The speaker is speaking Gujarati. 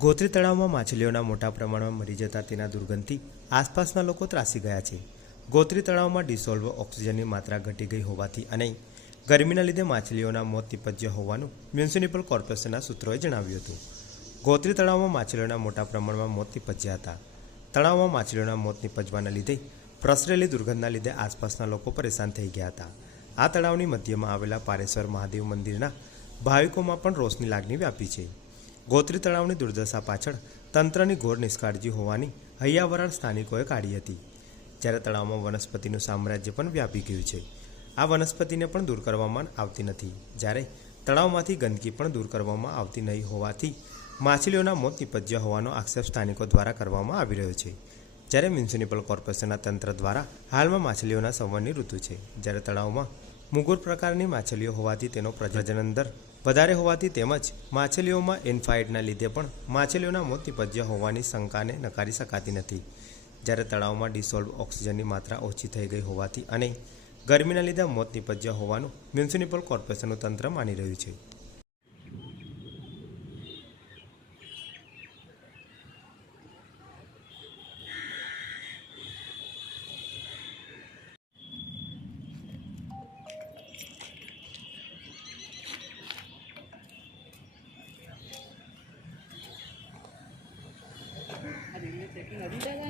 ગોત્રી તળાવમાં માછલીઓના મોટા પ્રમાણમાં મરી જતા તેના દુર્ગંધથી આસપાસના લોકો ત્રાસી ગયા છે. ગોત્રી તળાવમાં ડિસોલ્વ ઓક્સિજનની માત્રા ઘટી ગઈ હોવાથી અને ગરમીના લીધે માછલીઓના મોત નિપજ્યા હોવાનું મ્યુનિસિપલ કોર્પોરેશનના સૂત્રોએ જણાવ્યું હતું. ગોત્રી તળાવમાં માછલીઓના મોટા પ્રમાણમાં મોત નિપજ્યા હતા. તળાવમાં માછલીઓના મોત નિપજવાના લીધે પ્રસરેલી દુર્ગંધના લીધે આસપાસના લોકો પરેશાન થઈ ગયા હતા. આ તળાવની મધ્યમાં આવેલા પારેશ્વર મહાદેવ મંદિરના ભાવિકોમાં પણ રોષની લાગણી વ્યાપી છે. ગોત્રી તળાવની દુર્દશા પાછળ તંત્રની ઘોર નિષ્કાળજી હોવાની હૈયાવરણ સ્થાનિકોએ કાઢી હતી. જ્યારે તળાવમાં વનસ્પતિનું સામ્રાજ્ય પણ વ્યાપી ગયું છે. આ વનસ્પતિને પણ દૂર કરવામાં આવતી નથી. જ્યારે તળાવમાંથી ગંદકી પણ દૂર કરવામાં આવતી નહીં હોવાથી માછલીઓના મોત નિપજ્યા હોવાનો આક્ષેપ સ્થાનિકો દ્વારા કરવામાં આવી રહ્યો છે. જ્યારે મ્યુનિસિપલ કોર્પોરેશનના તંત્ર દ્વારા હાલમાં માછલીઓના સંવર્ણની ઋતુ છે. જ્યારે તળાવમાં મુગુર પ્રકારની માછલીઓ હોવાથી તેનો પ્રજનન દર વધારે હોવાથી તેમજ માછલીઓમાં એન્ફાઇડના લીધે પણ માછલીઓના મોત નિપજ્યા હોવાની શંકાને નકારી શકાતી નથી. જ્યારે તળાવમાં ડિસોલ્વ ઓક્સિજનની માત્રા ઓછી થઈ ગઈ હોવાથી અને ગરમીના લીધે મોત નિપજ્યા હોવાનું મ્યુનિસિપલ કોર્પોરેશનનું તંત્ર માની રહ્યું છે. Nagdala